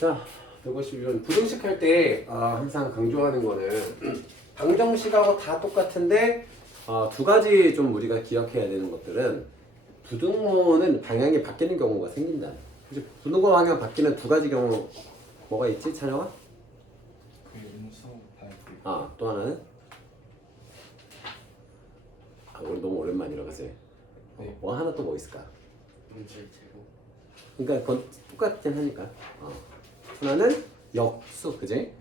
자, 152번 부등식 할 때 항상 강조하는 거는 방정식하고 다 똑같은데 두 가지 좀 우리가 기억해야 되는 것들은 부등호는 방향이 바뀌는 경우가 생긴다. 그치? 부등호 방향 바뀌는 두 가지 경우 뭐가 있지, 찬영아? 그 음수 발표. 또 하나는? 우리 너무 오랜만이라 그지? 네. 뭐 하나 또 뭐 있을까? 음질 제곱. 그러니까 그건 똑같긴 하니까. 하나는 역수, 그지?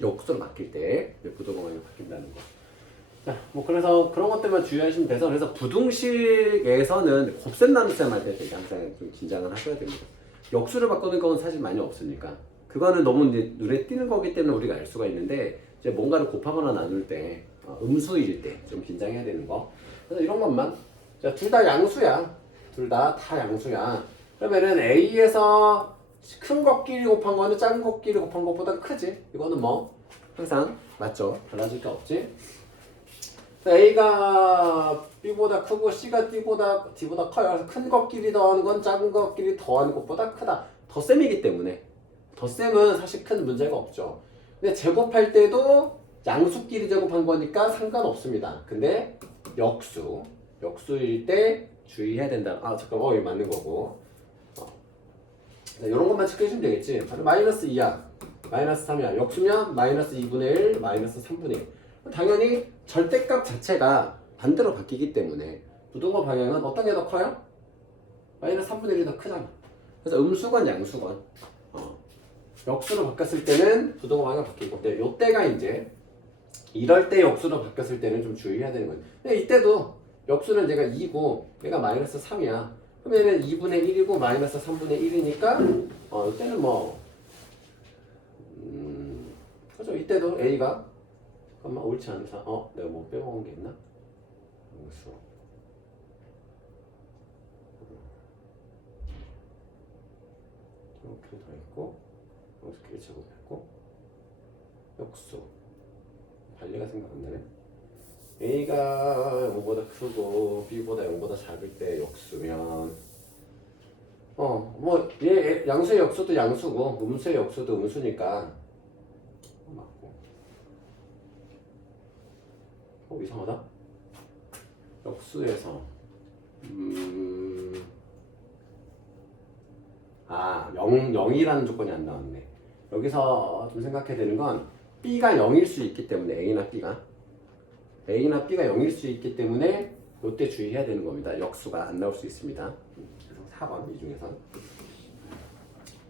역수로 바뀔 때 부등호 방향이 바뀐다는 거. 자, 뭐 그래서 그런 것들만 주의하시면 돼서 그래서 부등식에서는 곱셈 나눗셈 할 때 되게 항상 좀 긴장을 하셔야 됩니다. 역수를 바꾸는 건 사실 많이 없으니까 그거는 너무 이제 눈에 띄는 거기 때문에 우리가 알 수가 있는데 이제 뭔가를 곱하거나 나눌 때 음수일 때 좀 긴장해야 되는 거. 그래서 이런 것만. 자, 둘 다 양수야. 둘 다 양수야. 그러면은 A에서 큰 것끼리 곱한 거는 작은 것끼리 곱한 것보다 크지. 이거는 뭐 항상 맞죠. 달라질 게 없지. A가 B보다 크고 C가 D보다 커요. 그래서 큰 것끼리 더하는 건 작은 것끼리 더하는 것보다 크다. 덧셈이기 때문에 덧셈은 사실 큰 문제가 없죠. 근데 제곱할 때도 양수끼리 제곱한 거니까 상관없습니다. 근데 역수일 때 주의해야 된다. 잠깐만, 이거 맞는 거고. 이런 것만 체크해주면 되겠지. 마이너스 2야. 마이너스 3이야. 역수면 마이너스 2분의 1, 마이너스 3분의 1. 당연히 절대값 자체가 반대로 바뀌기 때문에 부등호 방향은 어떤 게 더 커요? 마이너스 3분의 1이 더 크잖아. 그래서 음수건 양수건 역수로 바뀌었을 때는 부등호 방향이 바뀌고 요때가 이제 이럴 때 역수로 바뀌었을 때는 좀 주의해야 되는 거예요. 근데 이때도 역수는 제가 2고 얘가 마이너스 3이야. 그러면은 2분의 1이고 마이너스 3분의 1이니까 이때는 뭐 그죠? 이때도 A가 잠깐만 옳지 않은 사 내가 뭐 빼먹은 게 있나? 역수 이렇게 더 있고 이렇게 제곱했고 역수 관리가 생각 안 나네. A가 0보다 크고 B보다 0보다 작을 때 역수면 뭐 얘 양수의 역수도 양수고 음수의 역수도 음수니까 맞고. 이상하다. 역수에서 0이라는 조건이 안 나왔네. 여기서 좀 생각해야 되는 건 B가 0일 수 있기 때문에 A나 B가 0일 수 있기 때문에 이때 주의해야 되는 겁니다. 역수가 안 나올 수 있습니다. 그래서 4번 이 중에서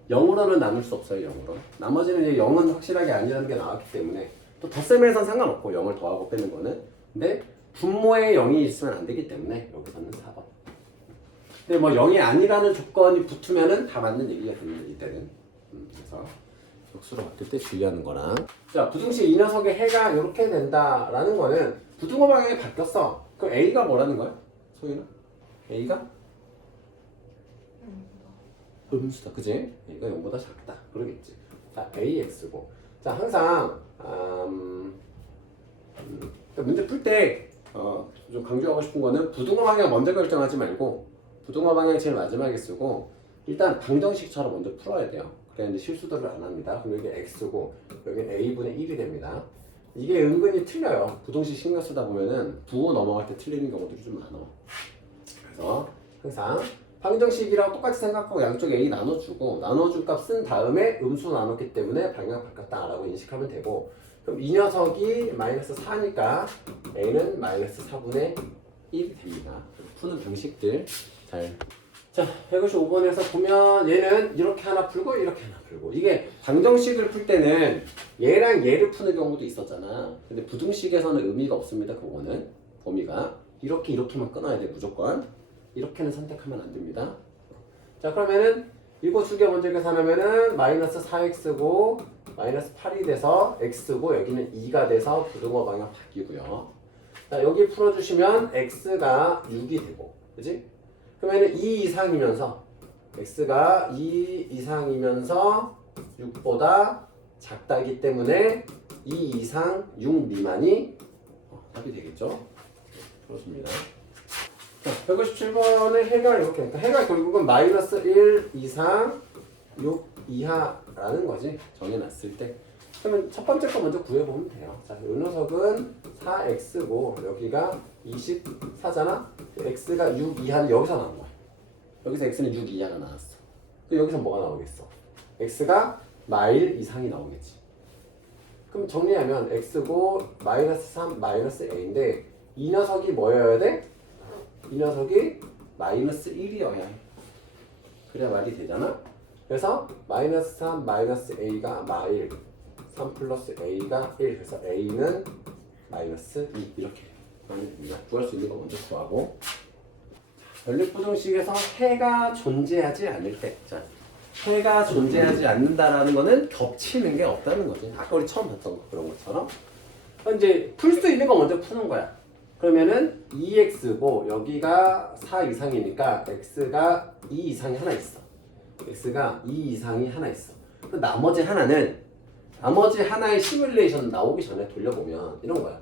0으로는 나눌 수 없어요. 0으로. 나머지는 이제 0은 확실하게 아니라는 게 나왔기 때문에 또 덧셈에선 상관없고 0을 더하고 빼는 거는. 근데 분모에 0이 있으면 안 되기 때문에 여기서는 4번. 근데 뭐 0이 아니라는 조건이 붙으면은 다 맞는 얘기가 됩니다. 이때는. 그래서 역수로 바뀔 때 주의하는 거랑. 자, 부등식 이 녀석의 해가 이렇게 된다라는 거는 부등호 방향이 바뀌었어. 그럼 A가 뭐라는 거야? 소희는? A가? 음수다. 그지? A가 0보다 작다. 그러겠지. 자, AX고. 자, 항상 문제 풀 때 좀 강조하고 싶은 거는 부등호 방향 먼저 결정하지 말고 부등호 방향 제일 마지막에 쓰고 일단 방정식처럼 먼저 풀어야 돼요. 그래야 이제 실수들을 안 합니다. 그럼 여기 X고 여기 A분의 1이 됩니다. 이게 은근히 틀려요. 부등식 신경 쓰다 보면은 부호 넘어갈 때 틀리는 경우들이 좀 많아. 그래서 항상 방정식이랑 똑같이 생각하고 양쪽 A 나눠주고 나눠준 값 쓴 다음에 음수 나눴기 때문에 방향 바뀌었다라고 인식하면 되고 그럼 이 녀석이 마이너스 4니까 A는 마이너스 4분의 1이 됩니다. 푸는 방식들 잘. 자, 155번에서 보면 얘는 이렇게 하나 풀고 이렇게 하나 풀고 이게 방정식을 풀 때는 얘랑 얘를 푸는 경우도 있었잖아. 근데 부등식에서는 의미가 없습니다. 그거는 범위가 이렇게만 끊어야 돼. 무조건 이렇게는 선택하면 안 됩니다. 자, 그러면은 이거 두 개 먼저 계산하면은 마이너스 4x고 마이너스 8이 돼서 x고 여기는 2가 돼서 부등호 방향 바뀌고요. 자, 여기 풀어주시면 x가 6이 되고 그지? 그러면은 2 이상이면서 x가 2 이상이면서 6보다 작다기 때문에 2 이상 6 미만이 답이 되겠죠? 그렇습니다. 자, 157번의 해가 이렇게, 그러니까 해가 결국은 마이너스 1 이상 6 이하라는 거지. 정해놨을 때. 그러면 첫 번째 거 먼저 구해보면 돼요. 자, 이 녀석은 4x고 여기가 24잖아. x가 6 이하는 여기서 나온 거야. 여기서 x는 6 이하가 나왔어. 그럼 여기서 뭐가 나오겠어? x가 마일 이상이 나오겠지. 그럼 정리하면 x고 마이너스 3 마이너스 a인데 이 녀석이 뭐여야 돼? 이 녀석이 마이너스 1이어야 해. 그래야 말이 되잖아. 그래서 마이너스 3 마이너스 a가 마일 3 플러스 a가 1 그래서 a는 마이너스 2 이렇게 구할 수 있는 거 먼저 구하고 연립부등식에서 해가 존재하지 않을 때 자, 해가 존재하지 않는다라는 거는 겹치는 게 없다는 거지. 아까 우리 처음 봤던 거 그런 것처럼 이제 풀 수 있는 거 먼저 푸는 거야. 그러면은 2x고 여기가 4 이상이니까 x가 2 이상이 하나 있어. x가 2 이상이 하나 있어. 나머지 하나의 시뮬레이션 나오기 전에 돌려보면 이런 거야.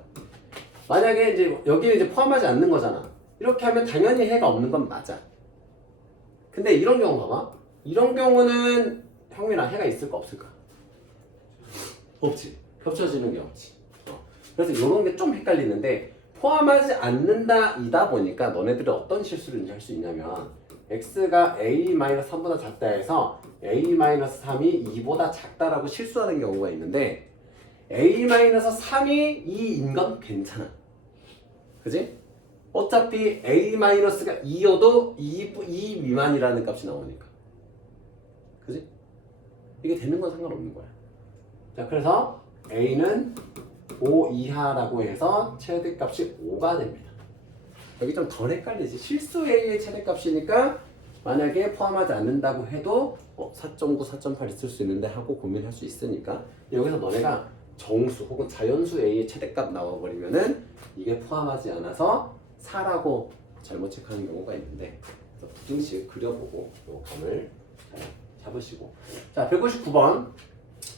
만약에 이제 여기는 이제 포함하지 않는 거잖아. 이렇게 하면 당연히 해가 없는 건 맞아. 근데 이런 경우 봐봐. 이런 경우는 형이나 해가 있을까 없을까? 없지. 겹쳐지는 게 없지. 그래서 이런 게 좀 헷갈리는데 포함하지 않는다 이다 보니까 너네들이 어떤 실수를 할 수 있냐면 x가 a-3보다 작다 해서 a-3이 2보다 작다라고 실수하는 경우가 있는데 a-3이 2인 건 괜찮아. 그지? 어차피 a-가 2여도 2 미만이라는 값이 나오니까. 그지? 이게 되는 건 상관없는 거야. 자, 그래서 a는 5 이하라고 해서 최대값이 5가 됩니다. 여기 좀 덜 헷갈리지. 실수 a의 최대값이니까 만약에 포함하지 않는다고 해도 4.9, 4.8 있을 수 있는데 하고 고민할 수 있으니까 여기서 너네가 정수 혹은 자연수 a의 최대값 나와버리면은 이게 포함하지 않아서 4라고 잘못 체크하는 경우가 있는데 부등식 그려보고 요 감을 잘 잡으시고 자 159번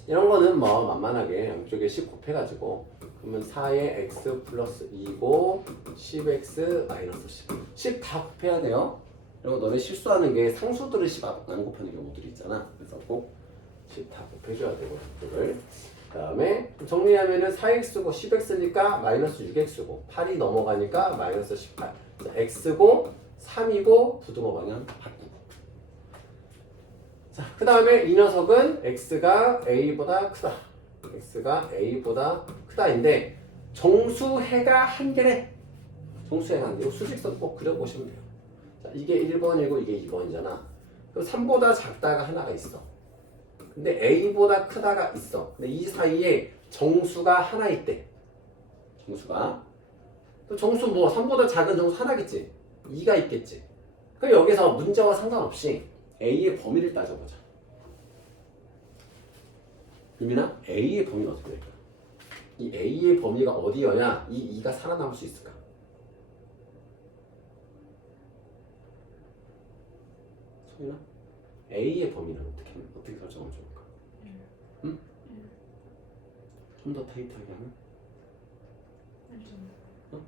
이런 거는 뭐 만만하게 양쪽에 10 곱해가지고 그러면 4에 x 플러스 2고 10x 마이너스 10 10 다 곱해야 돼요. 이런 거 너네 실수하는 게 상수들을 10 안 곱하는 경우들이 있잖아. 그래서 꼭 10 다 곱해줘야 되고 이걸 그 다음에 정리하면은 4x고 10x니까 마이너스 6x고 8이 넘어가니까 마이너스 18 x고 3이고 부등호 방향 바꾸고 자, 그 다음에 이 녀석은 x가 a보다 크다 x가 a보다 크다인데 정수해가 한 개래. 정수해가 한 개. 수직선 꼭 그려보시면 돼요. 자, 이게 1번이고 이게 2번이잖아. 그럼 3보다 작다가 하나가 있어. 근데 a보다 크다가 있어. 근데 이 사이에 정수가 하나 있대. 정수가. 또 정수 뭐 3보다 작은 정수 하나겠지. 2가 있겠지. 그럼 여기서 문제와 상관없이 a의 범위를 따져보자. 유민아, a의 범위는 어떻게 될까? 이 a의 범위가 어디여야 이 2가 살아남을 수 있을까? 소윤아, a의 범위는 어떻게 설정하면 좋을까? 응? 좀 더 타이트하게 하면? 어?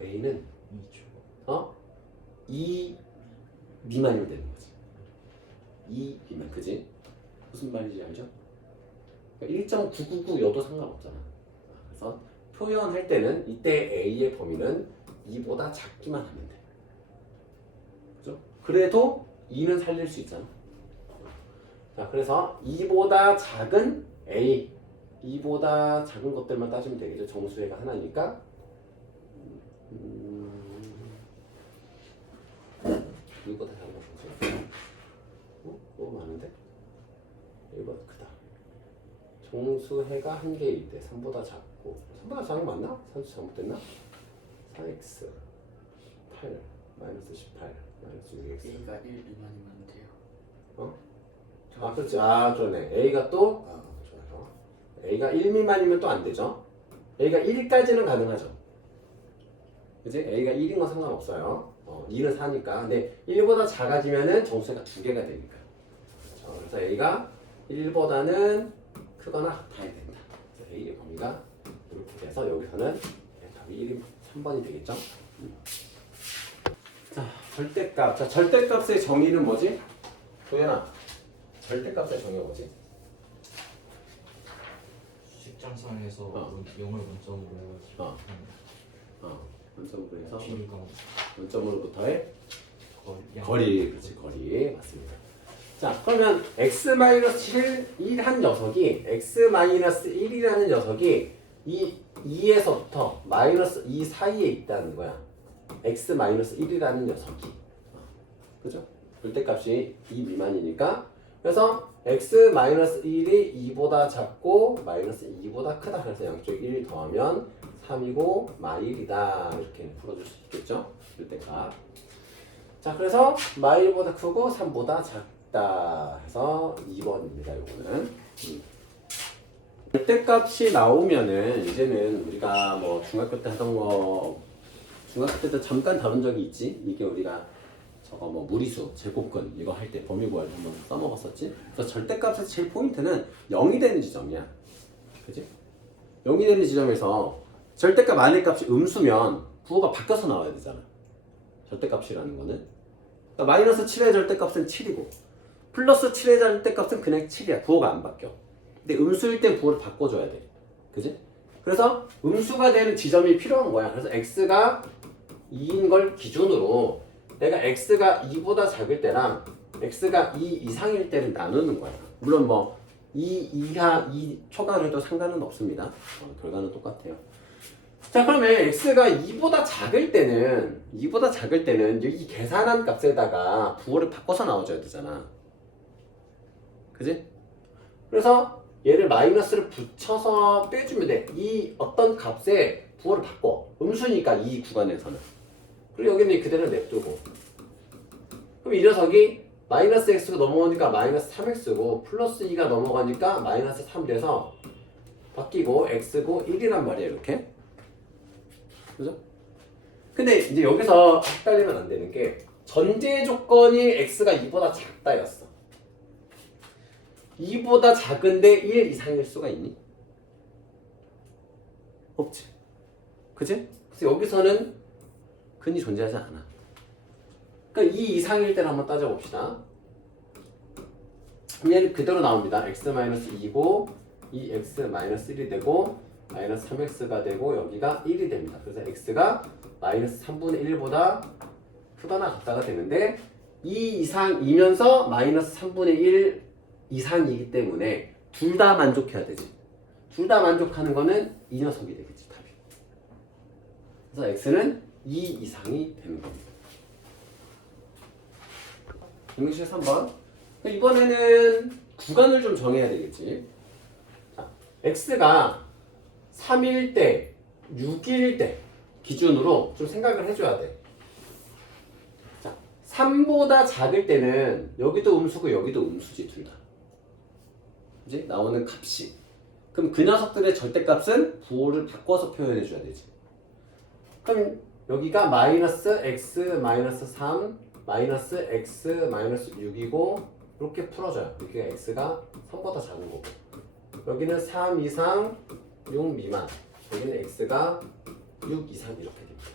a는 2 미만이면 되는 거지. 2 미만, 그지? 무슨 말인지 알죠? 1.999여도 상관없잖아. 그래서 표현할 때는 이때 a의 범위는 2보다 작기만 하면 돼. 그죠? 그래도 2는 살릴 수 있잖아. 자, 그래서 2보다 작은 a, 2보다 작은 것들만 따지면 되겠죠. 정수해가 하나니까. 2보다 작은 것 너무 많은데? 1보다 크다. 정수해가 한 개일 때 3보다 작고 3보다 작은 거 맞나? 산수 잘못됐나? 4x 8 마이너스 18 마이너스 6x a가 1 미만이면 돼요. 어? 아 그렇지. 아 그러네. a가 또 좋아요. a가 1 미만이면 또 안 되죠. a가 1까지는 가능하죠. 그치? a가 1인 건 상관없어요. 2는 4니까. 근데 1보다 작아지면은 정수해가 2개가 되니까. 그래서 a가 1보다는 크거나 같아야 된다. 그래서 a의 범위가 이렇게 돼서 여기서는 답이 3번이 되겠죠. 자, 절대값. 자, 절대값의 정의는 뭐지? 도현아, 절대값을 정해보지. 식장상에서 어. 0을 원점으로 해가지고 원점으로 해서 길이가 원점으로부터의 양. 거리, 그렇지, 거리 맞습니다. 자, 그러면 x-7, 1한 녀석이 x-1이라는 녀석이 이 2에서부터 마이너스 2 사이에 있다는 거야. x-1이라는 녀석이. 그죠? 절대값이 2 미만이니까. 그래서 x-1이 2보다 작고 마이너스 2보다 크다. 그래서 양쪽 1 더하면 3이고 마1이다. 이렇게 풀어줄 수 있겠죠? 절대값. 자, 그래서 마1보다 크고 3보다 작다 해서 2번입니다. 요거는. 절대값이 나오면은 이제는 우리가 뭐 중학교 때 하던 거 중학교 때도 잠깐 다룬 적이 있지. 이게 우리가 저거 뭐 무리수, 제곱근 이거 할 때 범위 구할 때 한번 써먹었었지. 그래서 절대값의 제일 포인트는 0이 되는 지점이야. 그지? 0이 되는 지점에서 절대값 안의 값이 음수면 부호가 바뀌어서 나와야 되잖아. 절대값이라는 거는. 그러니까 마이너스 7의 절대값은 7이고 플러스 7의 절대값은 그냥 7이야. 부호가 안 바뀌어. 근데 음수일 땐 부호를 바꿔줘야 돼. 그지? 그래서 음수가 되는 지점이 필요한 거야. 그래서 x가 2인 걸 기준으로 내가 x가 2보다 작을 때랑 x가 2 이상일 때를 나누는 거야. 물론 뭐 2 이하, 2 초과를 해도 상관은 없습니다. 결과는 똑같아요. 자, 그러면 x가 2보다 작을 때는 이 계산한 값에다가 부호를 바꿔서 나와줘야 되잖아. 그지? 그래서 얘를 마이너스를 붙여서 빼주면 돼. 이 어떤 값에 부호를 바꿔. 음수니까 이 구간에서는. 그리고 여기는 그대로 냅두고. 그럼 이 녀석이 마이너스 x가 넘어가니까 마이너스 3x고 플러스 2가 넘어가니까 마이너스 3 돼서 바뀌고 x고 1이란 말이야. 이렇게. 그죠? 근데 이제 여기서 헷갈리면 안 되는 게 전제 조건이 x가 2보다 작다였어. 2보다 작은데 1 이상일 수가 있니? 없지. 그치? 그래서 여기서는 근이 존재하지 않아. 그러니까 2 이상일 때를 한번 따져봅시다. 얘는 그대로 나옵니다. x-2고 이 x-1이 되고 마이너스 3x가 되고 여기가 1이 됩니다. 그래서 x가 마이너스 3분의 1보다 크거나 같다가 되는데 2 이상이면서 마이너스 3분의 1 이상이기 때문에 둘 다 만족해야 되지. 둘 다 만족하는 거는 이 녀석이 되겠지, 답이. 그래서 x는 2 이상이 되는 겁니다. 인문식 3번. 이번에는 구간을 좀 정해야 되겠지. 자, x가 3일 때, 6일 때 기준으로 좀 생각을 해줘야 돼. 자, 3보다 작을 때는 여기도 음수고 여기도 음수지, 둘 다. 그지? 나오는 값이. 그럼 그 녀석들의 절대값은 부호를 바꿔서 표현해줘야 되지. 그럼 여기가 마이너스 x 마이너스 3 마이너스 x 마이너스 6이고 이렇게 풀어줘요. 여기가 x가 3보다 작은 거고 여기는 3 이상 6 미만 여기는 x가 6 이상 이렇게 됩니다.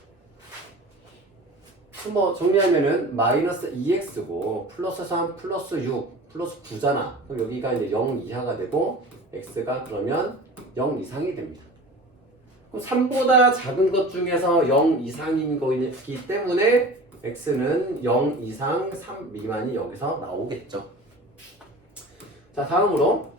그럼 뭐 정리하면은 마이너스 2x고 플러스 3 플러스 6 플러스 9잖아. 그럼 여기가 이제 0 이하가 되고 x가 그러면 0 이상이 됩니다. 그럼 3보다 작은 것 중에서 0 이상인 거이기 때문에 x는 0 이상 3 미만이 여기서 나오겠죠. 자, 다음으로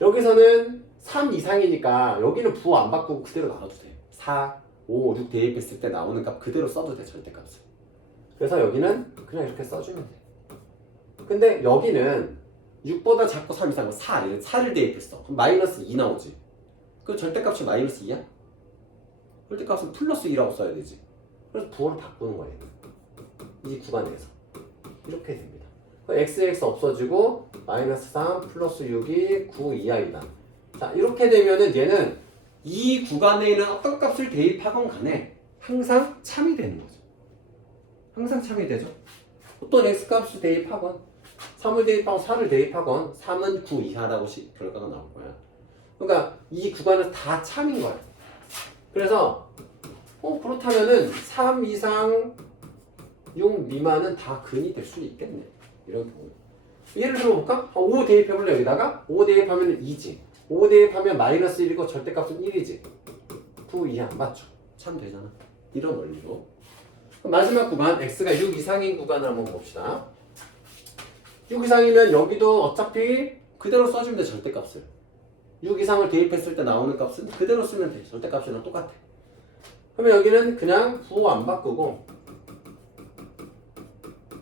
여기서는 3 이상이니까 여기는 부호 안 바꾸고 그대로 나와도 돼. 4, 5, 6 대입했을 때 나오는 값 그대로 써도 돼, 절대값을. 그래서 여기는 그냥 이렇게 써주면 돼. 근데 여기는 6보다 작고 3 이상은 4를 대입했어. 그럼 마이너스 2 나오지. 그 절대값이 마이너스 2야? 절대값은 플러스 2라고 써야 되지. 그래서 부호를 바꾸는 거예요. 이 구간에서. 이렇게 됩니다. xx 없어지고 마이너스 3 플러스 6이 9 이하이다. 자, 이렇게 되면은 얘는 이 구간에 있는 어떤 값을 대입하건 간에 항상 참이 되는 거죠. 항상 참이 되죠. 어떤 x값을 대입하건 3을 대입하건 4를 대입하건 3은 9 이하라고 결과가 나올 거야. 그러니까 이 구간은 다 참인 거야. 그래서 그렇다면은 3 이상 6 미만은 다 근이 될 수 있겠네. 이런 경우. 예를 들어볼까? 5 대입해볼래 여기다가? 5 대입하면 2지. 5 대입하면 마이너스 1이고 절대값은 1이지. 9 이하 맞죠? 참 되잖아. 이런 원리로. 그럼 마지막 구간 x가 6 이상인 구간을 한번 봅시다. 6 이상이면 여기도 어차피 그대로 써주면 돼 절대값을. 6 이상을 대입했을 때 나오는 값은 그대로 쓰면 돼. 절대값이랑 똑같아. 그러면 여기는 그냥 부호 안 바꾸고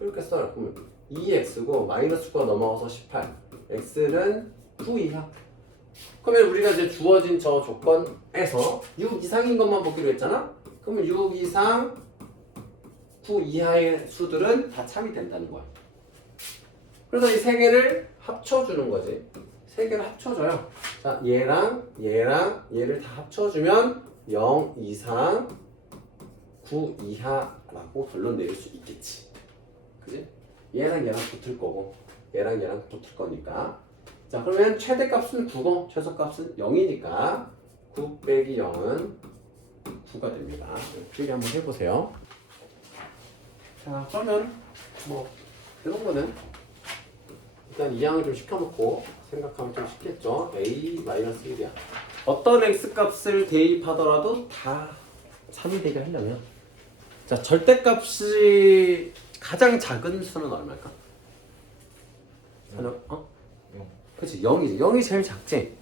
이렇게 써요. 그러면 2x고 마이너스 9가 넘어가서 18. x는 9 이하. 그러면 우리가 이제 주어진 저 조건에서 6 이상인 것만 보기로 했잖아. 그러면 6 이상 9 이하의 수들은 다 참이 된다는 거야. 그래서 이 세 개를 합쳐주는 거지. 세 개를 합쳐줘요. 자, 얘랑 얘를 다 합쳐주면 0 이상 9 이하라고 결론 내릴 수 있겠지. 그지? 얘랑 붙을 거고 얘랑 붙을 거니까. 자, 그러면 최대값은 9고 최소값은 0이니까 9 빼기 0은 9가 됩니다. 이렇게 한번 해보세요. 자, 그러면 뭐 이런 거는 일단 이항을 좀 시켜놓고 생각하면 좀 쉽겠죠. a-1이야. 어떤 x값을 대입하더라도 다 3이 되게 하려면 자, 절대값이 가장 작은 수는 얼마일까? 어? 0. 그치, 0이지. 0이 제일 작지.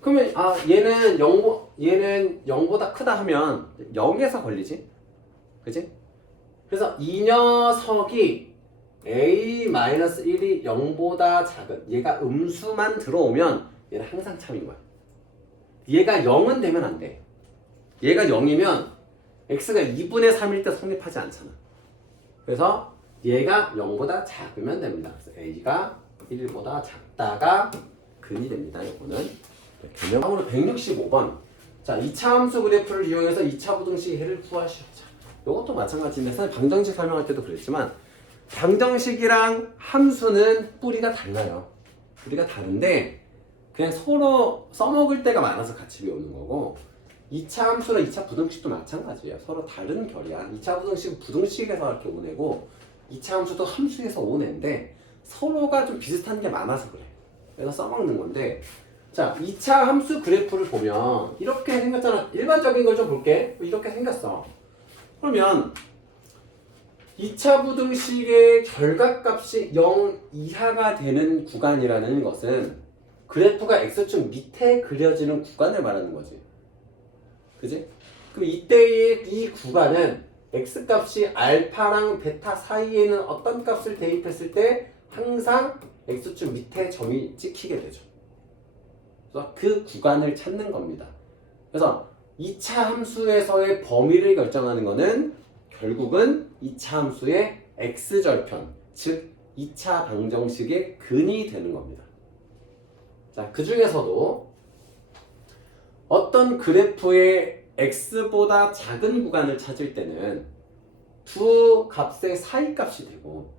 그러면 얘는 0보다 크다 하면 0에서 걸리지. 그치? 그래서 이 녀석이 a-1이 0보다 작은 얘가 음수만 들어오면 얘는 항상 참인 거야. 얘가 0은 되면 안 돼. 얘가 0이면 x가 2분의 3일 때 성립하지 않잖아. 그래서 얘가 0보다 작으면 됩니다. 그래서 a가 1보다 작다가 근이 됩니다. 이거는 개념. 다음으로 165번. 자, 2차 함수 그래프를 이용해서 2차 부등식 해를 구하시오. 이것도 마찬가지인데 사실 방정식 설명할 때도 그랬지만 방정식이랑 함수는 뿌리가 달라요. 뿌리가 다른데 그냥 서로 써먹을 때가 많아서 같이 배우는 거고 2차 함수나 2차 부등식도 마찬가지예요. 서로 다른 결이야. 2차 부등식은 부등식에서 이렇게 오내고 2차 함수도 함수에서 오내인데 서로가 좀 비슷한 게 많아서 그래. 그래서 써먹는 건데 자, 2차 함수 그래프를 보면 이렇게 생겼잖아. 일반적인 걸 좀 볼게. 이렇게 생겼어. 그러면 2차 부등식의 결과값이 0 이하가 되는 구간이라는 것은 그래프가 x축 밑에 그려지는 구간을 말하는 거지. 그지? 그럼 이때의 이 구간은 x값이 알파랑 베타 사이에는 어떤 값을 대입했을 때 항상 x축 밑에 점이 찍히게 되죠. 그래서 그 구간을 찾는 겁니다. 그래서 2차 함수에서의 범위를 결정하는 것은 결국은 2차 함수의 x절편, 즉 2차 방정식의 근이 되는 겁니다. 자, 그 중에서도 어떤 그래프의 x보다 작은 구간을 찾을 때는 두 값의 사이 값이 되고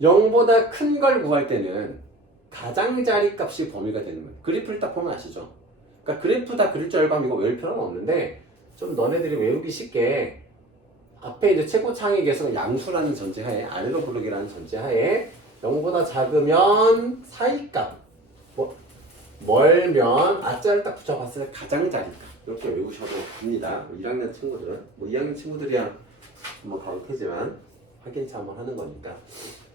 0보다 큰 걸 구할 때는 가장자리 값이 범위가 되는 거예요. 그래프를 딱 보면 아시죠? 그러니까 그래프 다 그릴 줄 알고 하면 이거 외울 필요는 없는데 좀 너네들이 외우기 쉽게 앞에 이제 최고창의 계수가 양수라는 전제하에 아래로 부르기라는 전제하에 0보다 작으면 사이값 멀면 아자를 딱 붙여봤을 때 가장자리값 이렇게 외우셔도 됩니다. 1학년 친구들은 2학년 친구들이야 뭐 가르치지만 확인차 한번 하는 거니까.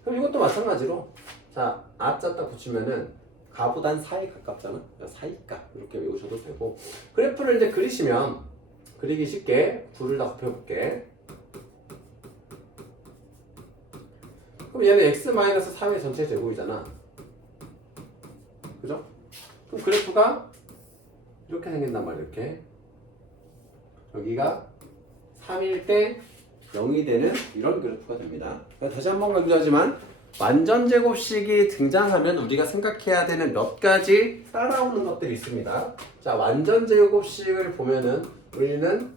그럼 이것도 마찬가지로 자 아자 딱 붙이면은 가보단 사에 가깝잖아. 사이값 이렇게 외우셔도 되고 그래프를 이제 그리시면 그리기 쉽게 둘을 다 곱해볼게. 그럼 얘는 x-3의 전체 제곱이잖아. 그죠? 그럼 그래프가 이렇게 생긴단 말이야. 이렇게 여기가 3일 때 0이 되는 이런 그래프가 됩니다. 다시 한번 강조하지만 완전 제곱식이 등장하면 우리가 생각해야 되는 몇 가지 따라오는 것들이 있습니다. 자, 완전 제곱식을 보면은 우리는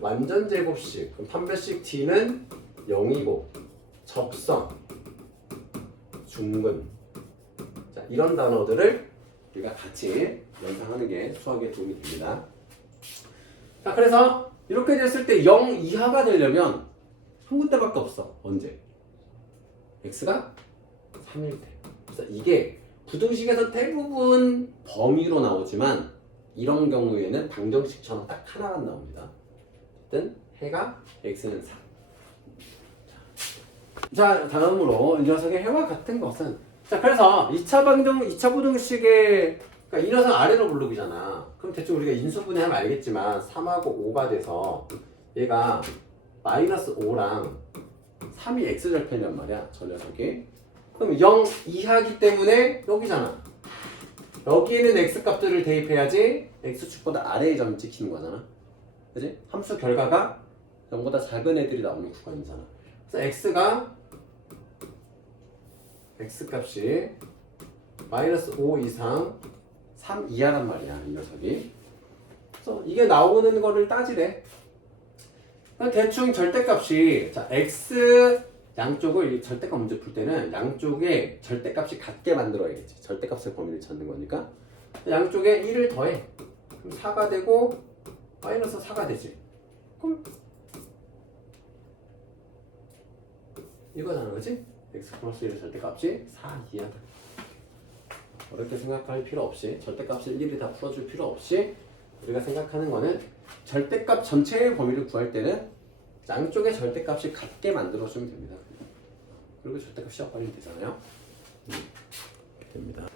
완전 제곱식 그럼 판별식 t는 0이고 접선, 중근 자, 이런 단어들을 우리가 같이 연상하는 게 수학에 도움이 됩니다. 자, 그래서 이렇게 됐을 때 0 이하가 되려면 한 군데밖에 없어. 언제? x가 3일 때. 그래서 이게 부등식에서 대부분 범위로 나오지만 이런 경우에는 방정식처럼 딱 하나만 나옵니다. 어쨌든 해가 x는 3. 자, 다음으로 이 녀석의 해와 같은 것은 자, 그래서 2차 부등식의 그러니까 이 녀석 아래로 블록이잖아. 그럼 대충 우리가 인수분해하면 알겠지만 3하고 5가 돼서 얘가 마이너스 5랑 3이 x절편이란 말이야. 저 녀석이. 그럼 0 이하기 때문에 여기잖아. 여기에는 x값들을 대입해야지 x축보다 아래의 점이 찍히는 거잖아. 그지? 함수 결과가 0보다 작은 애들이 나오는 구간이잖아. 그래서 x값이 마이너스 5 이상 3 이하란 말이야. 이 녀석이. 그래서 이게 나오는 거를 따지래. 대충 절대값이 자 x 양쪽을 절대값 문제 풀 때는 양쪽에 절대값이 같게 만들어야겠지. 절대값의 범위를 찾는 거니까 양쪽에 1을 더해. 그럼 4가 되고 마이너스 4가 되지. 그럼 이거잖아, 그렇지? x 플러스 1의 절대값이 4 이하다. 어렵게 생각할 필요 없이 절대값을 일일이 다 풀어줄 필요 없이 우리가 생각하는 거는 절대값 전체의 범위를 구할 때는 양쪽의 절대값이 같게 만들어주면 됩니다. 그리고 절대값 시작 빨리 되잖아요. 이렇게 됩니다.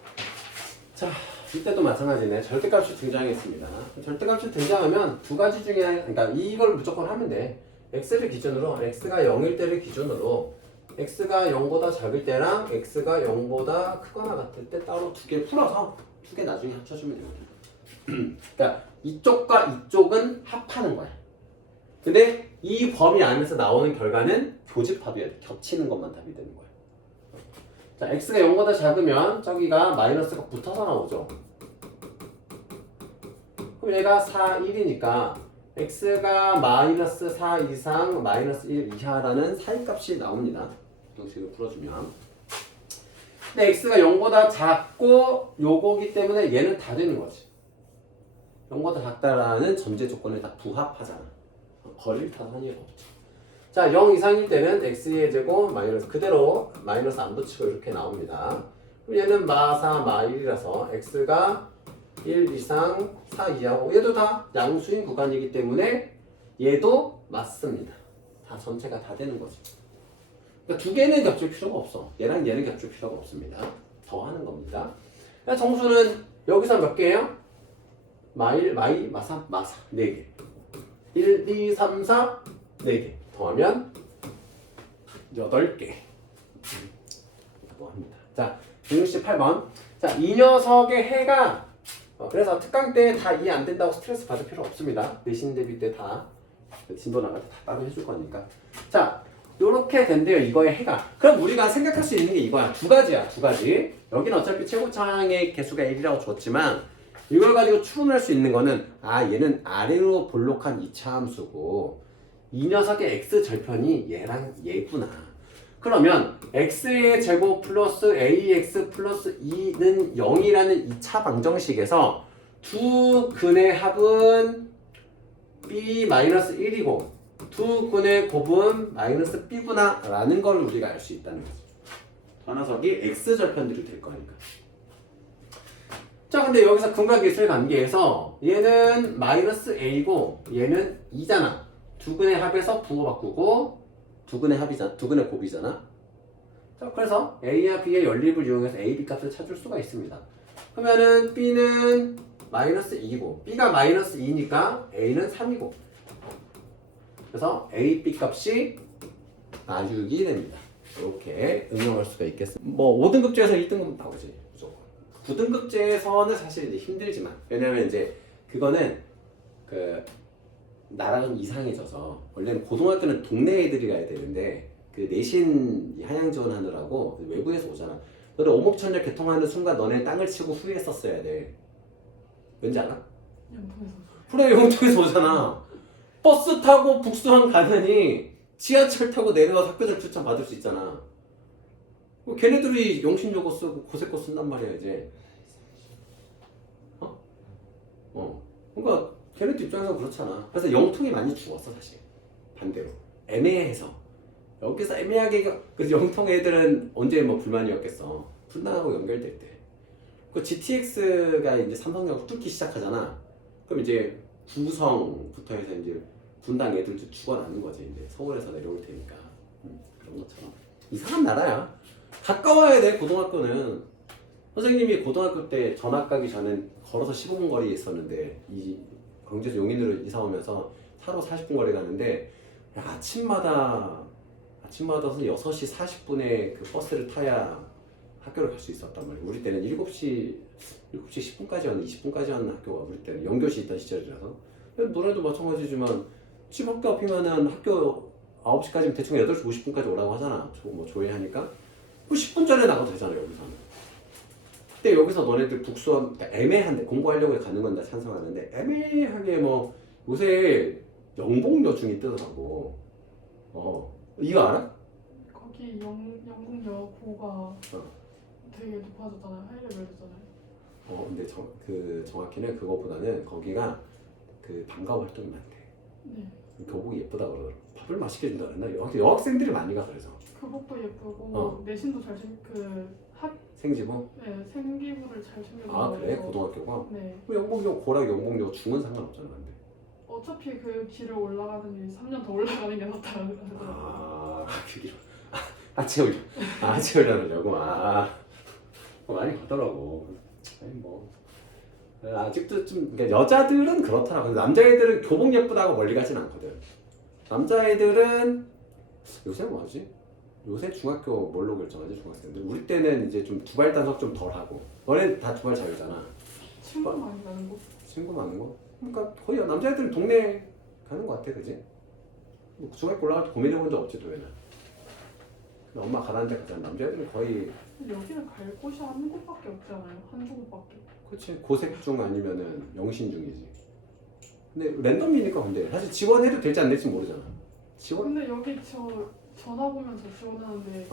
자, 이때도 마찬가지네. 절대값이 등장했습니다. 절대값이 등장하면 두 가지 중에 그러니까 이걸 무조건 하면 돼. x를 기준으로 x가 0일 때를 기준으로 x가 0보다 작을 때랑 x가 0보다 크거나 같을 때 따로 두 개 풀어서 두 개 나중에 합쳐주면 됩니다. 그러니까 이쪽과 이쪽은 합하는 거야. 근데 이 범위 안에서 나오는 결과는 교집합이어야 돼. 겹치는 것만 답이 되는 거야. 자, x가 0보다 작으면 저기가 마이너스가 붙어서 나오죠. 그럼 얘가 4, 1이니까 x가 마이너스 4 이상 마이너스 1 이하라는 사이값이 나옵니다. 공식을 풀어주면. 근데 x가 0보다 작고 요거기 때문에 얘는 다 되는 거지. 0보다 작다라는 전제 조건에 다 부합하잖아. 거리를 타서 한 이유가 없죠. 자, 0 이상일 때는 x의 제곱 마이너스 그대로 마이너스 안 붙이고 이렇게 나옵니다. 그럼 얘는 마4 마1이라서 x가 1 이상 4 이하고 얘도 다 양수인 구간이기 때문에 얘도 맞습니다. 다 전체가 다 되는 거죠. 그러니까 두 개는 겹칠 필요가 없어. 얘랑 얘는 겹칠 필요가 없습니다. 더하는 겁니다. 그러니까 정수는 여기서 몇 개예요? 마1, 마2, 마3, 마4 4개. 1, 2, 3, 4 4개. 더하면 8개. 더합니다. 자, 168번. 자, 이 녀석의 해가 그래서 특강 때 다 이해 안 된다고 스트레스 받을 필요 없습니다. 내신 대비 때 다 진도 나갈 때 다 따로 해줄 거니까. 자, 요렇게 된대요. 이거의 해가. 그럼 우리가 생각할 수 있는 게 이거야. 두 가지야. 두 가지. 여기는 어차피 최고차항의 개수가 1이라고 줬지만 이걸 가지고 추론할 수 있는 거는 얘는 아래로 볼록한 2차 함수고 이 녀석의 x절편이 얘랑 얘구나. 그러면 x의 제곱 플러스 ax 플러스 2는 0이라는 2차 방정식에서 두 근의 합은 b-1이고 두 근의 곱은 마이너스 b구나 라는 걸 우리가 알 수 있다는 거죠. 저 녀석이 x절편들이 될 거니까. 자, 근데 여기서 근각기술 관계에서 얘는 마이너스 a고 얘는 2잖아. 두 근의 합에서 부호 바꾸고 두 근의 합이잖아. 두 근의 곱이잖아. 자, 그래서 a와 b의 연립을 이용해서 a, b 값을 찾을 수가 있습니다. 그러면은 b는 마이너스 2고 b가 마이너스 2니까 a는 3이고 그래서 a, b 값이 마육이 됩니다. 이렇게 응용할 수가 있겠습니다. 뭐 5등급제에서 1등급 나오지. 무조건. 9등급제에서는 사실 이제 힘들지만 왜냐면 이제 그거는 그 나랑은 이상해져서 원래는 고등학교는 동네 애들이 가야 되는데 그 내신 한양 지원하느라고 외부에서 오잖아. 너네 오목천역 개통하는 순간 너네 땅을 치고 후회했었어야 돼. 왠지 알아? 그래, 영통에서 오잖아. 버스 타고 북수항 가느니 지하철 타고 내려가서 학교들 추천 받을 수 있잖아. 걔네들이 영신여고 쓰고 고세고 쓴단 말이야 이제. 그러니까 걔네들 입장에서 그렇잖아. 그래서 영통이 많이 죽었어 사실. 반대로 애매해서 여기서 애매하게 그래서 영통 애들은 언제 뭐 불만이었겠어. 분당하고 연결될 때. 그 GTX가 이제 삼성역 뚫기 시작하잖아. 그럼 이제 구성부터 해서 이제 분당 애들도 죽어나는 거지. 이제 서울에서 내려올 테니까. 그런 것처럼 이상한 나라야. 가까워야 돼. 고등학교는 선생님이 고등학교 때 전학 가기 전엔 걸어서 15분 거리에 있었는데 이 광주에서 용인으로 이사 오면서 차로 40분 거리 가는데 야, 아침마다 6시 40분에 그 버스를 타야 학교를 갈 수 있었단 말이야. 우리 때는 7시 10분까지였나 20분까지였나 학교가 우리 때는 연교시 있던 시절이라서. 너네도 마찬가지지만 집 학교 앞이면은 학교 9시까지면 대충 8시 50분까지 오라고 하잖아. 뭐 조회하니까. 그 10분 전에 나가도 되잖아 여기서는. 근데 여기서 너네들 국수원 그러니까 애매한데 공부하려고 가는 건 다 찬성하는데 애매하게 뭐 요새 영봉여중이 뜨더라고. 이거 알아? 거기 영국여고가 되게 높아졌잖아요. 하이레벨 됐잖아요. 근데 정확히는 그거보다는 거기가 그 방과후 활동이 많대. 네. 교복이 예쁘다 그러더라고. 밥을 맛있게 준다 그랬나? 여학생들이 많이 가 그래서. 교복도 예쁘고 내신도 잘 생지부? 네, 생기부를 잘 챙겨서. 아 그래? 고등학교가? 네. 영봉여 고랑 영봉여 중은 상관없잖아 근데. 어차피 그 길을 올라가는 게 3년 더 올라가는 게 낫다 하더라고요. 그 길. 채우려고. 많이 가더라고. 아니 뭐. 아직도 좀 그러니까 여자들은 그렇더라고. 남자애들은 교복 예쁘다고 멀리 가진 않거든. 남자애들은 요새 뭐하지? 요새 중학교 뭘로 결정하지 중학생들? 우리 때는 이제 좀 두발 단속 좀 덜 하고. 너네 다 두발 자유잖아. 친구 많이 가는 곳? 친구 많은 거? 그러니까 거의 남자애들은 동네 가는 거 같아, 그지? 뭐 중학교 올라갈 때 고민해본 적 없지 도에는. 엄마 가라는 데 가잖아. 남자애들은 거의. 여기는 갈 곳이 한 곳밖에 없잖아요. 한두 곳밖에. 그렇지. 고색중 아니면은 영신중이지. 근데 랜덤이니까 근데 사실 지원해도 될지 안 될지 모르잖아. 지원? 근데 여기 저 전화 보면서 지원하는데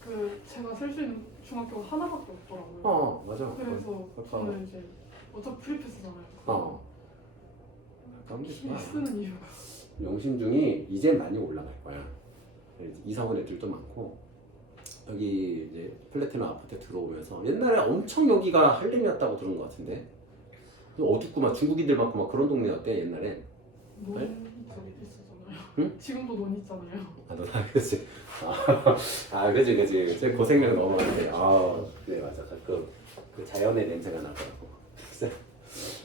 그 제가 쓸 수 있는 중학교가 하나밖에 없더라고요. 맞아. 그래서 저는 이제 어차피 프리패스잖아요. 깜짝이야. 쓰는 이유가. 영신중이 이제 많이 올라갈 거야. 이사 온 애들도 많고 여기 이제 플래티넘 아파트 들어오면서 옛날에 엄청 여기가 한림이었다고 들은 것 같은데 어둡고 막 중국인들 많고 막 그런 동네였대 옛날에. 논 저기 있었잖아요. 응? 지금도 논 있잖아요. 그렇지. 그치. 고생력 넘어가는데. 네 맞아. 가끔 그 자연의 냄새가 나더라고.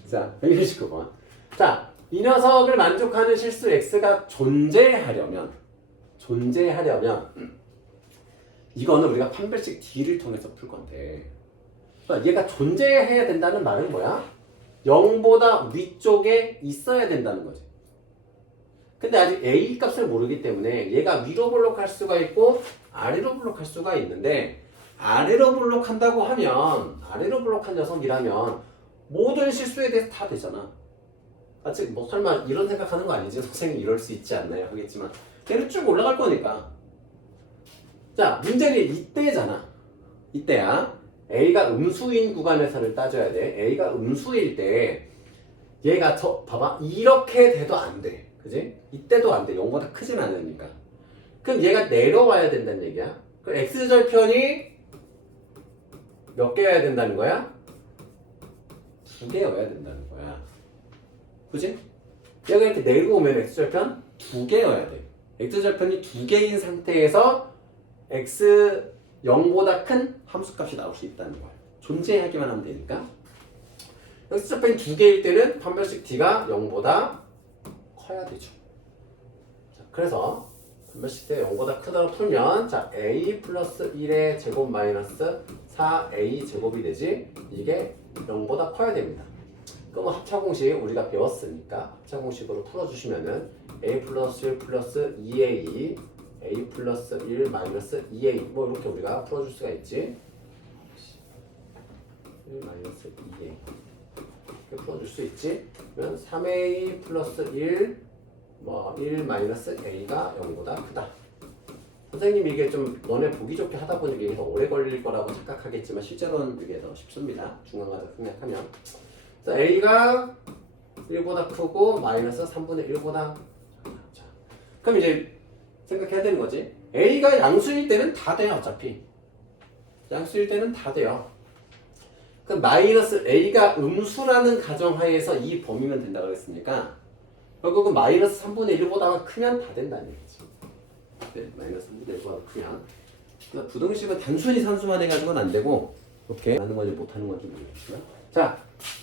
자, 129번. 자, 이 녀석을 만족하는 실수 x가 존재하려면 이거는 우리가 판별식 D를 통해서 풀 건데 그러니까 얘가 존재해야 된다는 말은 뭐야? 0보다 위쪽에 있어야 된다는 거지. 근데 아직 A 값을 모르기 때문에 얘가 위로 블록할 수가 있고 아래로 블록할 수가 있는데 아래로 블록한다고 하면 아래로 블록한 녀석이라면 모든 실수에 대해서 다 되잖아. 아직 뭐 설마 이런 생각하는 거 아니지? 선생님이 이럴 수 있지 않나요? 하겠지만 얘는 쭉 올라갈 거니까. 자, 문제는 이때잖아. 이때야. A가 음수인 구간에서를 따져야 돼. A가 음수일 때 얘가 봐봐. 이렇게 돼도 안 돼. 그지? 이때도 안 돼. 0보다 크진 않으니까. 그럼 얘가 내려와야 된다는 얘기야. 그럼 X절편이 몇 개여야 된다는 거야? 2개여야 된다는 거야. 그지? 얘가 이렇게 내려오면 X절편 2개여야 돼. X절편이 2개인 상태에서 X 0보다 큰 함수값이 나올 수 있다는 거야. 존재하기만 하면 되니까. X절편이 2개일 때는 판별식 D가 0보다 커야 되죠. 자, 그래서 판별식 D가 0보다 크다고 풀면 자 A 플러스 1의 제곱 마이너스 4A 제곱이 되지. 이게 0보다 커야 됩니다. 그럼 합차공식 우리가 배웠으니까 합차공식으로 풀어주시면은 A 플러스 1 플러스 2A A 플러스 1 마이너스 2A 뭐 이렇게 우리가 풀어줄 수가 있지. 1 마이너스 2A 이렇게 풀어줄 수 있지. 그러면 3A 플러스 1 1 마이너스 A가 0보다 크다. 선생님이 이게 좀 너네 보기 좋게 하다 보니까 이게 더 오래 걸릴 거라고 착각하겠지만 실제로는 이게 더 쉽습니다. 중간과정 생략하면 자, A가 1보다 크고 마이너스 3분의 1보다 자, 그럼 이제 생각해야 되는 거지. A가 양수일 때는 다 돼요. 어차피 양수일 때는 다 돼요. 그럼 마이너스 A가 음수라는 가정하에서 이 범위면 된다 그랬으니까 결국은 마이너스 3분의 1보다 크면 다 된다는 얘기지. 네, 마이너스 3분의 1보다 크면. 그러니까 부등식은 단순히 산수만 해가지고는 안 되고 이렇게 하는 건지 못하는 건지 모르겠지만. 자,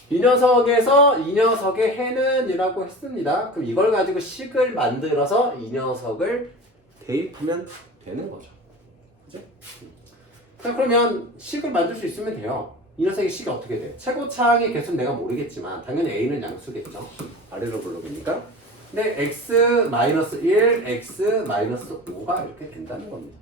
이 녀석에서 이 녀석의 해는 이라고 했습니다. 그럼 이걸 가지고 식을 만들어서 이 녀석을 대입하면 되는 거죠. 그죠? 자, 그러면 식을 만들 수 있으면 돼요. 이 녀석의 식이 어떻게 돼? 최고차항의 개수는 내가 모르겠지만 당연히 a는 양수겠죠. 아래로 블록이니까. 근데 x-1, x-5가 이렇게 된다는 겁니다.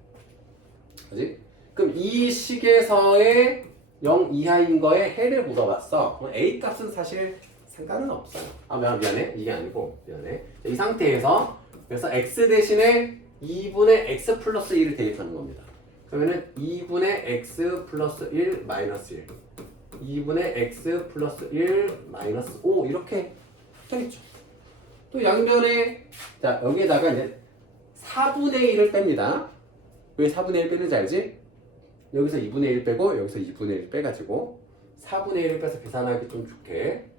그지? 그럼 이 식에서의 0 이하인 거에 해를 물어봤어. 그럼 a 값은 사실 상관은 없어요. 아, 미안해. 이게 아니고 미안해. 이 상태에서 그래서 x 대신에 2분의 x 플러스 1을 대입하는 겁니다. 그러면은 2분의 x 플러스 1 마이너스 1 2분의 x 플러스 1 마이너스 5 이렇게 되겠죠. 또 양변에 자 여기에다가 이제 4분의 1을 뺍니다. 왜 4분의 1 빼는지 알지? 여기서 2분의 1 빼고 여기서 2분의 1 빼가지고 4분의 1을 빼서 계산하기 좀 좋게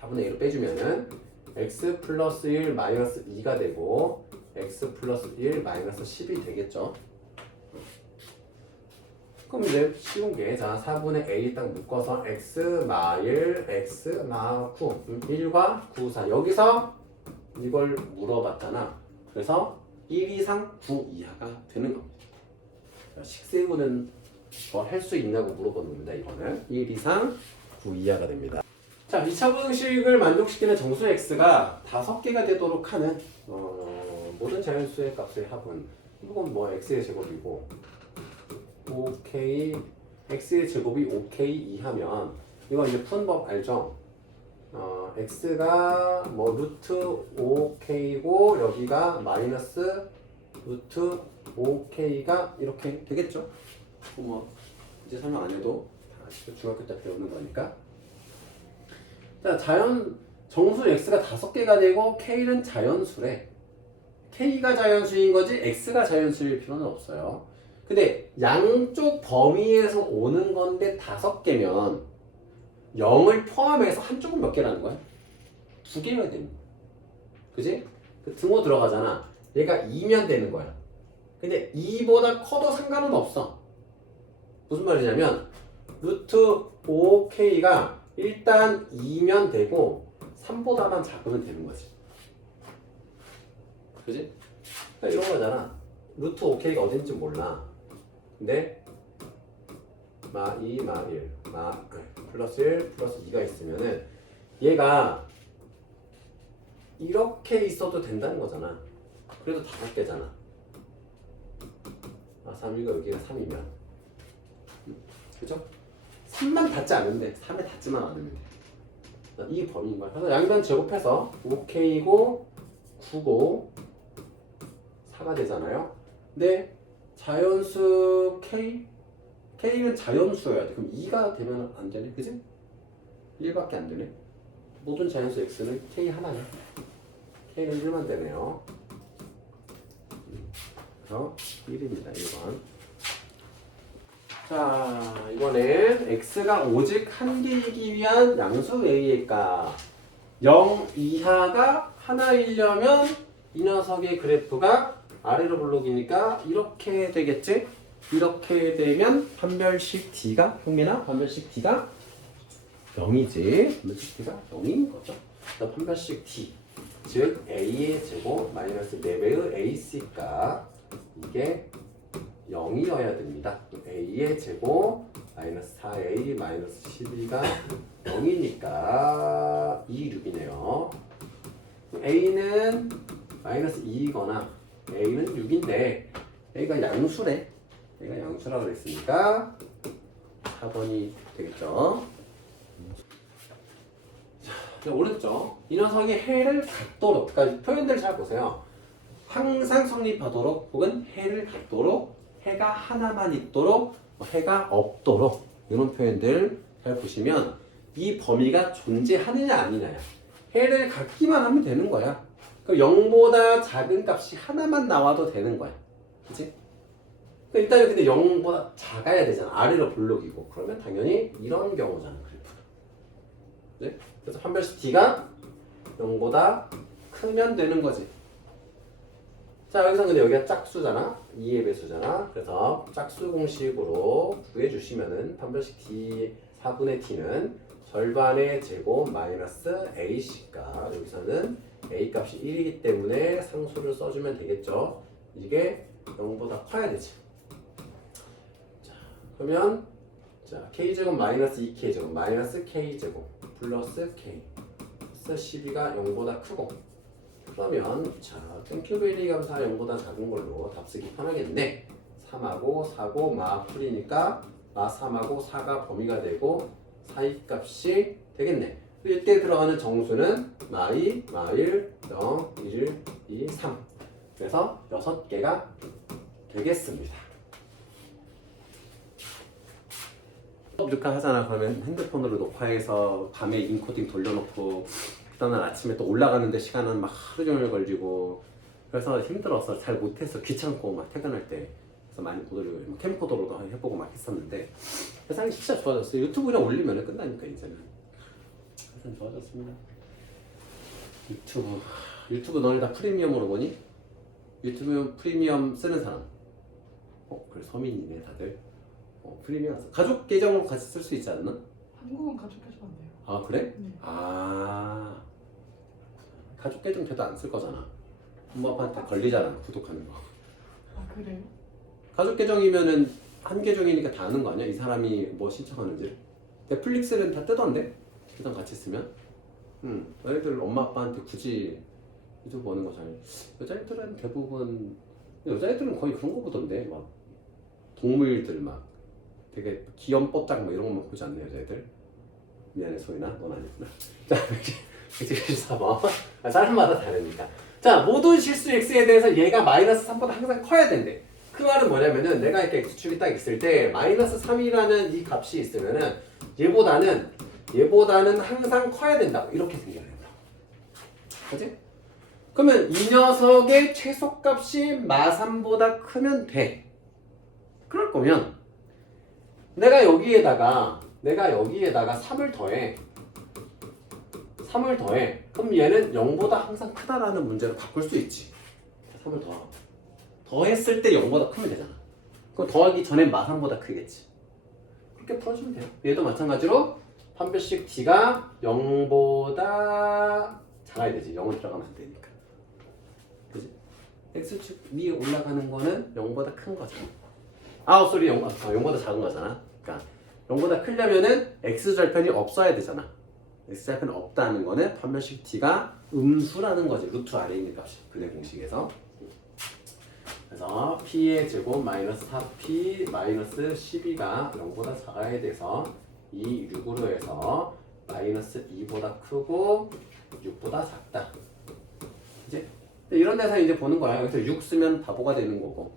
4분의 1을 빼주면은 x 플러스 1 마이너스 2가 되고 x 플러스 1 마이너스 10이 되겠죠. 그럼 이제 쉬운 게, 자, 4분의 a 딱 묶어서 x 마 1, x 마 9, 1과 9, 4. 여기서 이걸 물어봤잖아. 그래서 1 이상 9 이하가 되는 겁니다. 식세우는 뭐 할 수 있냐고 물어보는 겁니다. 이거는 1 이상 9 이하가 됩니다. 자, 2차 부등식을 만족시키는 정수 x가 5개가 되도록 하는 모든 자연수의 값의 합은 이건 뭐 x의 제곱이고 5k x의 제곱이 5k 이하면 이거 이제 푸는 법 알죠? x가 뭐 루트 5k고 여기가 마이너스 루트 5k가 이렇게 되겠죠? 뭐 이제 설명 안 해도 다 중학교 때 배우는 거니까. 자, 정수 x가 5개가 되고 k는 자연수래. k가 자연수인 거지 x가 자연수일 필요는 없어요. 근데 양쪽 범위에서 오는 건데 5개면 0을 포함해서 한쪽은 몇 개라는 거야? 2개면 되는 거야. 그지? 그 등호 들어가잖아. 얘가 2면 되는 거야. 근데 2보다 커도 상관은 없어. 무슨 말이냐면 루트 5k가 일단 2면 되고 3보다만 작으면 되는 거지. 그지? 그러니까 이런 거잖아. 루트 5k가 어딘지 몰라. 근데 마 2, 마 1, 마 플러스 1, 플러스 2가 있으면은 얘가 이렇게 있어도 된다는 거잖아. 그래도 5개잖아. 아, 3이고 여기가 3이면 그죠? 3만 닿지 않는데 3에 닿지만 않으면 돼. 이 범위인 거야. 그래서 양변 제곱해서 5k고 9고 4가 되잖아요. 근데 자연수 k는 자연수여야 돼. 그럼 2가 되면 안 되네, 그지? 1밖에 안 되네. 모든 자연수 x는 k 하나야. k는 1만 되네요. 그래서 1입니다. 1번. 자, 이번엔 x가 오직 한 개이기 위한 양수 a의 값 0 이하가 하나이려면 이 녀석의 그래프가 아래로 블록이니까 이렇게 되겠지? 이렇게 되면 판별식 d가 형민아 판별식 d가 0이지. 판별식 d가 0인 거죠. 판별식 d 즉 a의 제곱 마이너스 4배의 ac가 이게 0이어야 됩니다. a의 제곱 마이너스 4a 마이너스 12가 0이니까 2, 6이네요. a는 마이너스 2이거나 a는 6인데 a가 양수래. a가 양수라고 그랬으니까 4번이 되겠죠. 자, 오른쪽 이 녀석이 해를 갖도록, 그러니까 표현들 잘 보세요. 항상 성립하도록 혹은 해를 갖도록, 해가 하나만 있도록, 해가 없도록 이런 표현들 잘 보시면 이 범위가 존재하느냐 아니냐야. 해를 갖기만 하면 되는 거야. 그 0보다 작은 값이 하나만 나와도 되는 거야. 그치? 일단은 근데 0보다 작아야 되잖아. 아래로 볼록이고. 그러면 당연히 이런 경우잖아. 그래프가. 네? 그래서 판별식 D가 0보다 크면 되는 거지. 자, 여기서 근데 여기가 짝수잖아. 2의 배수잖아. 그래서 짝수 공식으로 구해주시면은 판별식 D 4분의 T는 절반의 제곱 마이너스 A씨가 여기서는 A 값이 1이기 때문에 상수를 써주면 되겠죠. 이게 0보다 커야 되지. 자, 그러면 자, K제곱 마이너스 2K제곱 마이너스 K제곱 플러스 K 플러스 12가 0보다 크고 그러면 자, 땡큐베리 감사 0보다 작은 걸로 답 쓰기 편하겠네. 3하고 4고 마 풀이니까 마 3하고 4가 범위가 되고 사이 값이 되겠네. 이때 들어가는 정수는 마2, 마1, 0, 1, 2, 3 그래서 6개가 되겠습니다. 이렇게 하잖아. 그러면 핸드폰으로 녹화해서 밤에 인코딩 돌려놓고 그다음날 아침에 또 올라가는데 시간은 막 하루 종일 걸리고 그래서 힘들어서 잘 못했어. 귀찮고 막 퇴근할 때 그래서 많이 보도록 캠코더로도 해보고 막 했었는데 세상이 진짜 좋아졌어요. 유튜브 그냥 올리면 끝나니까 이제는 세상 좋아졌습니다. 유튜브 너네 다 프리미엄으로 보니? 유튜브 프리미엄 쓰는 사람 그래 서민이네 다들 프리미엄 가족 계정으로 같이 쓸 수 있지 않나? 한국은 가족 계정 안 돼요. 아 그래? 네. 아 가족 계정 돼도 안 쓸 거잖아. 엄마 아빠한테 걸리잖아 구독하는 거. 아 그래요? 가족 계정이면은 한 계정이니까 다 아는 거 아니야? 이 사람이 뭐 신청하는지. 넷플릭스는 다 뜨던데 계정 같이 쓰면. 너희들 엄마 아빠한테 굳이 유튜브 보는 거 잘. 여자애들은 대부분 여자애들은 거의 그런 거 보던데 막 동물들 막 되게 귀염 뽀짝 뭐 이런 것만 보지 않나 여자애들? 미안해 소희나 넌 아니구나. 자 174번 사람마다 다르니까. 자 모든 실수 x에 대해서 얘가 마이너스 3보다 항상 커야 된대. 그 말은 뭐냐면은 내가 이렇게 x축이 딱 있을 때 마이너스 3이라는 이 값이 있으면은 얘보다는 항상 커야 된다고 이렇게 생겨야 된다. 그치? 그러면 이 녀석의 최소값이 마3보다 크면 돼. 그럴 거면 내가 여기에다가 3을 더해. 그럼 얘는 0보다 항상 크다라는 문제로 바꿀 수 있지. 3을 더했을 때 0보다 크면 되잖아. 그럼 더하기 전엔 마3보다 크겠지. 그렇게 풀어주면 돼요. 얘도 마찬가지로 판별식 D가 0보다 작아야 되지. 0을 들어가면 안 되니까. 그지? X축 위에 올라가는 거는 0보다 큰 거잖아. 0보다 작은 거잖아. 그러니까 0보다 크려면은 X절편이 없어야 되잖아. X절편이 없다는 거는 판별식 D가 음수라는 거지. 루트 아래에 있는 값이. 근해 공식에서. 그래서 P의 제곱 마이너스 4P 마이너스 12가 0보다 작아야 돼서 2, 6으로 해서 마이너스 2보다 크고 6보다 작다. 이제 이런 데서 이제 보는 거야. 여기서 6 쓰면 바보가 되는 거고.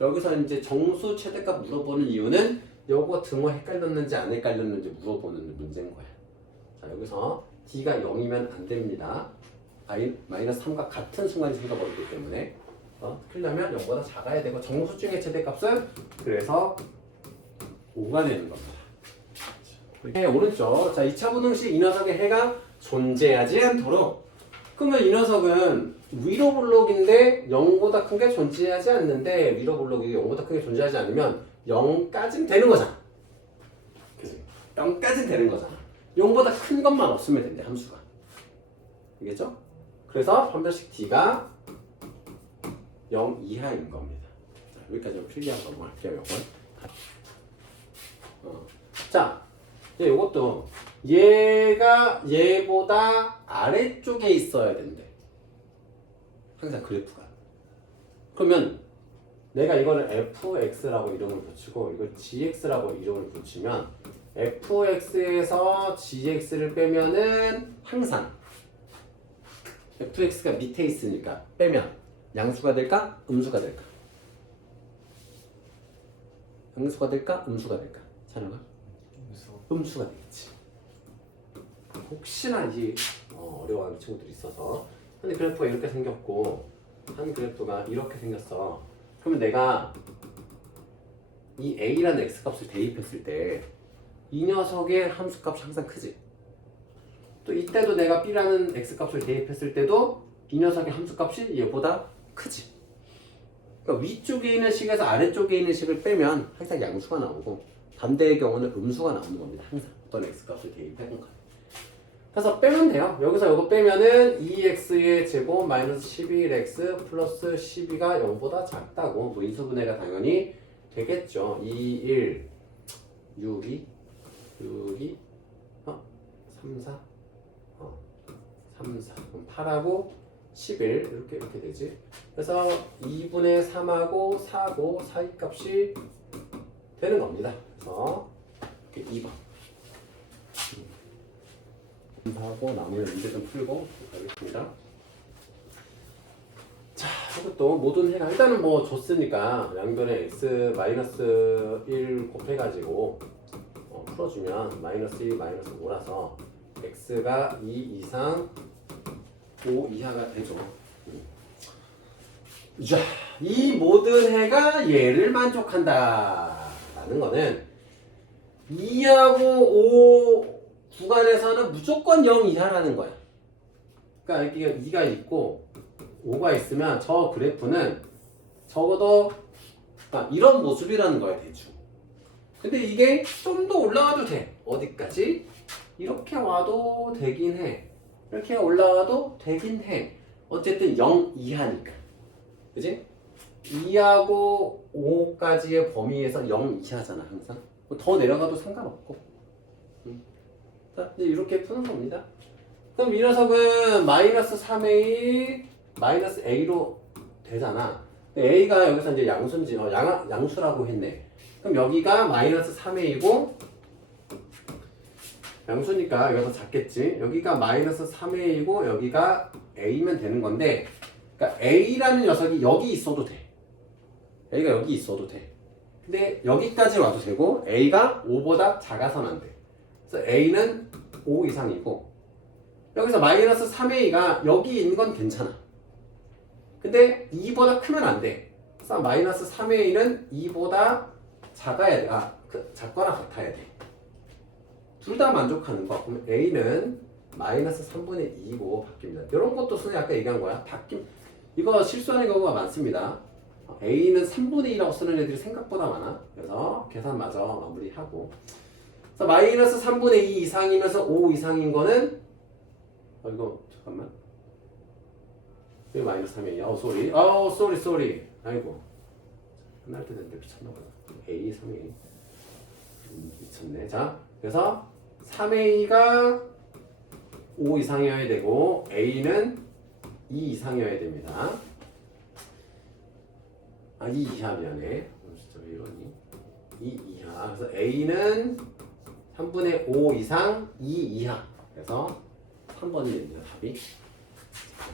여기서 이제 정수 최대값 물어보는 이유는 요거 등호 헷갈렸는지 안 헷갈렸는지 물어보는 문제인 거야. 자, 여기서 D가 0이면 안 됩니다. 마이너스 3과 같은 순간이 생겨버리기 때문에 그러려면 0보다 작아야 되고 정수 중의 최대값은 그래서 5가 되는 겁니다. 해 오른쪽. 자, 2차 분응식 이 녀석의 해가 존재하지 않도록. 그러면 이 녀석은 위로 블록인데 0보다 큰 게 존재하지 않는데 위로 블록이 0보다 큰 게 존재하지 않으면 0까지는 되는 거잖아. 그치? 0까지는 되는 거잖아. 0보다 큰 것만 없으면 된대 함수가. 알겠죠? 그래서 판별식 D가 0 이하인 겁니다. 자, 여기까지 필기한 거 할게요. 요건. 자, 이것도 얘가 얘보다 아래쪽에 있어야 된대. 항상 그래프가. 그러면 내가 이거를 fx라고 이름을 붙이고 이걸 gx라고 이름을 붙이면 fx에서 gx를 빼면은 항상 fx가 밑에 있으니까 빼면 양수가 될까? 음수가 될까? 양수가 될까? 음수가 될까? 찬우가? 음수가 되겠지. 혹시나 이제 어려워하는 친구들이 있어서 한 그래프가 이렇게 생겼고 한 그래프가 이렇게 생겼어. 그러면 내가 이 a라는 x값을 대입했을 때 이 녀석의 함수값이 항상 크지. 또 이때도 내가 b라는 x값을 대입했을 때도 이 녀석의 함수값이 얘보다 크지. 그러니까 위쪽에 있는 식에서 아래쪽에 있는 식을 빼면 항상 양수가 나오고 반대의 경우는 음수가 나오는 겁니다. 항상 어떤 x값을 대입해본 거. 그래서 빼면 돼요. 여기서 이거 빼면은 2x의 제곱 마이너스 11x 플러스 12가 0보다 작다고 뭐 인수분해가 당연히 되겠죠. 2, 1, 6, 2, 6, 2, 3, 4, 3, 4. 그럼 8하고 11 이렇게 되지. 그래서 2분의 3하고 4고 사이 값이 되는 겁니다. 그래서 이렇게 2번. 하고 나머지 문제 좀 풀고 가겠습니다. 자, 이것도 모든 해가 일단은 뭐 줬으니까 양변에 x 마이너스 1 곱해가지고 풀어주면 마이너스 1 마이너스 5라서 x가 2 이상 5 이하가 되죠. 자, 이 모든 해가 얘를 만족한다 라는 거는 2하고 5 구간에서는 무조건 0 이하라는 거야. 그러니까 여기가 2가 있고 5가 있으면 저 그래프는 적어도 이런 모습이라는 거야, 대충. 근데 이게 좀 더 올라와도 돼. 어디까지? 이렇게 와도 되긴 해. 이렇게 올라와도 되긴 해. 어쨌든 0 이하니까. 그지? 2하고 5까지의 범위에서 0 이하잖아, 항상. 더 내려가도 상관없고. 자, 이제 이렇게 푸는 겁니다. 그럼 이 녀석은 마이너스 3a 마이너스 a로 되잖아. a가 여기서 이제 양수인지 양수라고 했네. 그럼 여기가 마이너스 3a이고 양수니까 여기가 더 작겠지. 여기가 마이너스 3a이고 여기가 a면 되는 건데, 그러니까 a라는 녀석이 여기 있어도 돼. a가 여기 있어도 돼. 근데 여기까지 와도 되고 a가 5보다 작아서는 안 돼. 그래서 a는 5 이상이고 여기서 마이너스 3a가 여기 있는 건 괜찮아. 근데 2보다 크면 안 돼. 그래서 마이너스 3a는 2보다 작아야 돼. 작거나 같아야 돼. 둘 다 만족하는 거. 그럼 a는 마이너스 3분의 2고 바뀝니다. 이런 것도 선생님 아까 얘기한 거야. 이거 실수하는 경우가 많습니다. a는 3분의 2라고 쓰는 애들이 생각보다 많아. 그래서 계산마저 마무리하고. 그래서 마이너스 3분의 2 이상이면서 5 이상인 거는 이거 잠깐만. 이거 마이너스 3이야. 쏘리. 아이고. 끝날 때 됐는데 미쳤나보다. a 3a. 미쳤네. 자, 그래서 3a가 5 이상이어야 되고 a는 2 이상이어야 됩니다. 2 이하 미안해. 진짜 왜 이러니? 2 이하. 그래서 a는 3분의 5 이상 2 이하. 그래서 3번이 됩니다. 답이.